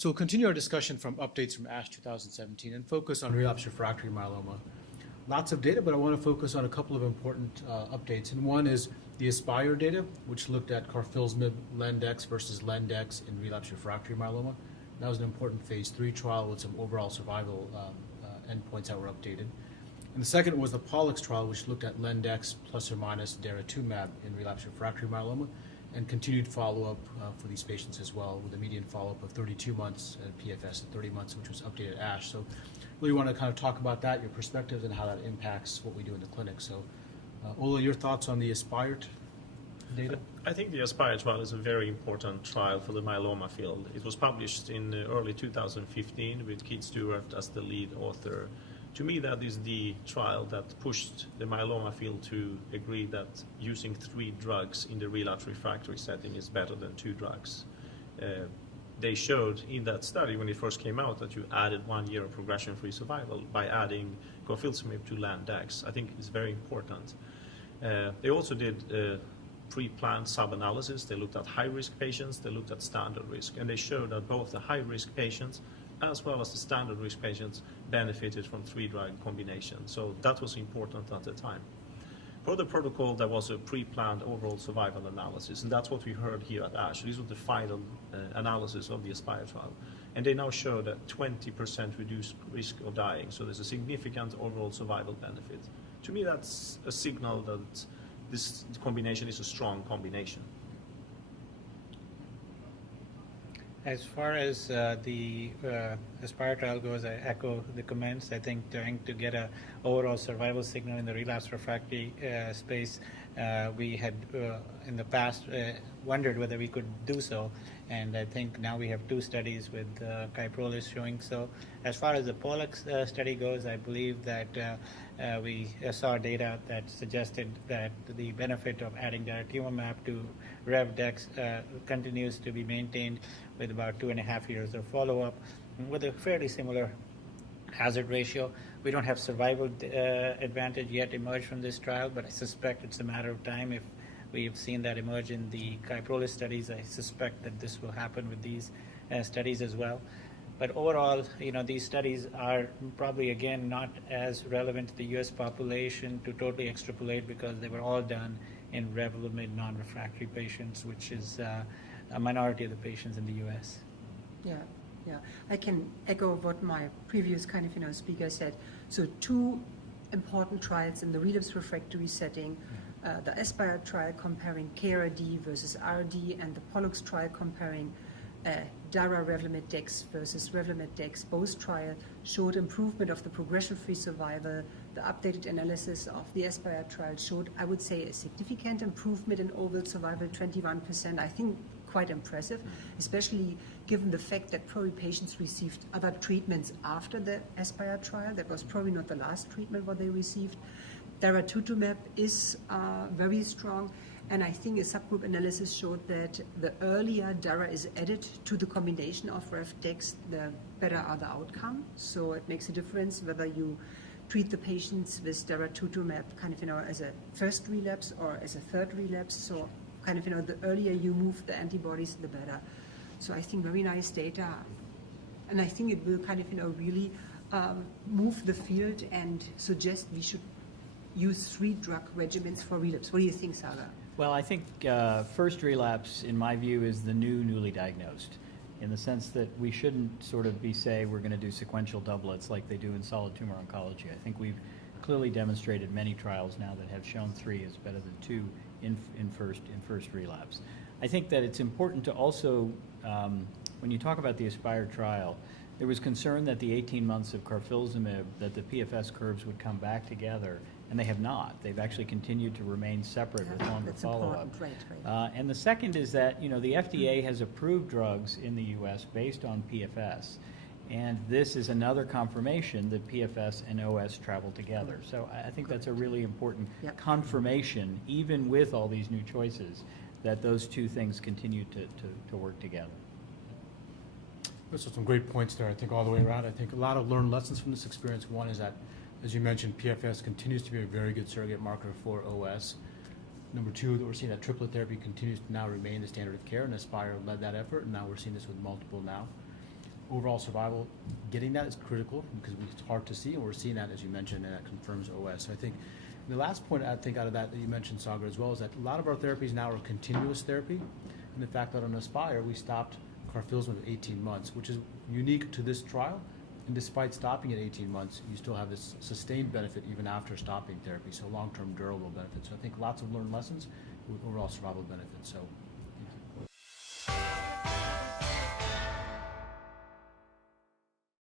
So we'll continue our discussion from updates from ASH 2017 and focus on relapsed refractory myeloma. Lots of data, but I want to focus on a couple of important updates. And one is the ASPIRE data, which looked at Carfilzomib Lendex versus Lendex in relapsed refractory myeloma. That was an important phase 3 trial with some overall survival endpoints that were updated. And the second was the Pollux trial, which looked at Lendex plus or minus Daratumumab in relapsed refractory myeloma, and continued follow-up for these patients as well, with a median follow-up of 32 months and PFS at 30 months, which was updated at ASH. So really want to kind of talk about that, your perspectives, and how that impacts what we do in the clinic. So Ola, your thoughts on the ASPIRE data? I think the ASPIRE trial is a very important trial for the myeloma field. It was published in early 2015 with Keith Stewart as the lead author. To me, that is the trial that pushed the myeloma field to agree that using 3 drugs in the relapsed refractory setting is better than 2 drugs. They showed in that study when it first came out that you added 1 year of progression-free survival by adding Carfilzomib to Lendex. I think it's very important. They also did pre-planned sub-analysis. They looked at high-risk patients, they looked at standard risk, and they showed that both the high-risk patients as well as the standard risk patients benefited from 3-drug combination. So that was important at the time. For the protocol, there was a pre-planned overall survival analysis, and that's what we heard here at ASH. This was the final analysis of the ASPIRE trial. And they now show that 20% reduced risk of dying, so there's a significant overall survival benefit. To me, that's a signal that this combination is a strong combination. As far as the ASPIRE trial goes, I echo the comments. I think trying to get an overall survival signal in the relapsed refractory space, we had in the past wondered whether we could do so, and I think now we have 2 studies with Kyprolis showing so. As far as the Pollux study goes, I believe that we saw data that suggested that the benefit of adding Daratumumab to RevDex continues to be maintained with about 2.5 years of follow-up with a fairly similar hazard ratio. We don't have survival advantage yet emerged from this trial, but I suspect it's a matter of time. If we've seen that emerge in the Kyprolis studies, I suspect that this will happen with these studies as well. But overall, these studies are probably, again, not as relevant to the U.S. population to totally extrapolate because they were all done in Revlimid non-refractory patients, which is a minority of the patients in the U.S. Yeah. I can echo what my previous speaker said. So 2 important trials in the relapsed refractory setting, the ASPIRE trial comparing KRD versus RD, and the Pollux trial comparing Dara Revlimid Dex versus Revlimid Dex. Both trials showed improvement of the progression-free survival. The updated analysis of the ASPIRE trial showed, I would say, a significant improvement in overall survival, 21%. I think quite impressive, especially given the fact that probably patients received other treatments after the ASPIRE trial. That was probably not the last treatment what they received. Daratumumab is very strong, and I think a subgroup analysis showed that the earlier Dara is added to the combination of RevDex, the better are the outcome. So it makes a difference whether you treat the patients with Daratumumab as a first relapse or as a third relapse. So the earlier you move the antibodies, the better. So I think very nice data, and I think it will really move the field and suggest we should use 3-drug regimens for relapse. What do you think, Sagar? Well, I think first relapse, in my view, is the newly diagnosed, in the sense that we shouldn't sort of say we're going to do sequential doublets like they do in solid tumor oncology. I think we've clearly demonstrated many trials now that have shown 3 is better than 2 in first relapse. I think that it's important to also, when you talk about the ASPIRE trial, there was concern that the 18 months of Carfilzomib, that the PFS curves would come back together, and they have not. They've actually continued to remain separate with longer follow-up. Right. And the second is that, the FDA has approved drugs in the U.S. based on PFS, and this is another confirmation that PFS and OS travel together. So I think that's a really important confirmation, even with all these new choices, that those 2 things continue to work together. Those are some great points there, I think, all the way around. I think a lot of learned lessons from this experience. One is that, as you mentioned, PFS continues to be a very good surrogate marker for OS. Number 2, that we're seeing that triplet therapy continues to now remain the standard of care, and ASPIRE led that effort, and now we're seeing this with multiple now. overall survival, getting that is critical because it's hard to see, and we're seeing that, as you mentioned, and that confirms OS. So I think the last point I think out of that you mentioned, Sagar, as well, is that a lot of our therapies now are continuous therapy, and the fact that on Aspire we stopped Carfilzomib at 18 months, which is unique to this trial. And despite stopping at 18 months, you still have this sustained benefit even after stopping therapy, so long-term durable benefits. So I think lots of learned lessons with overall survival benefits. So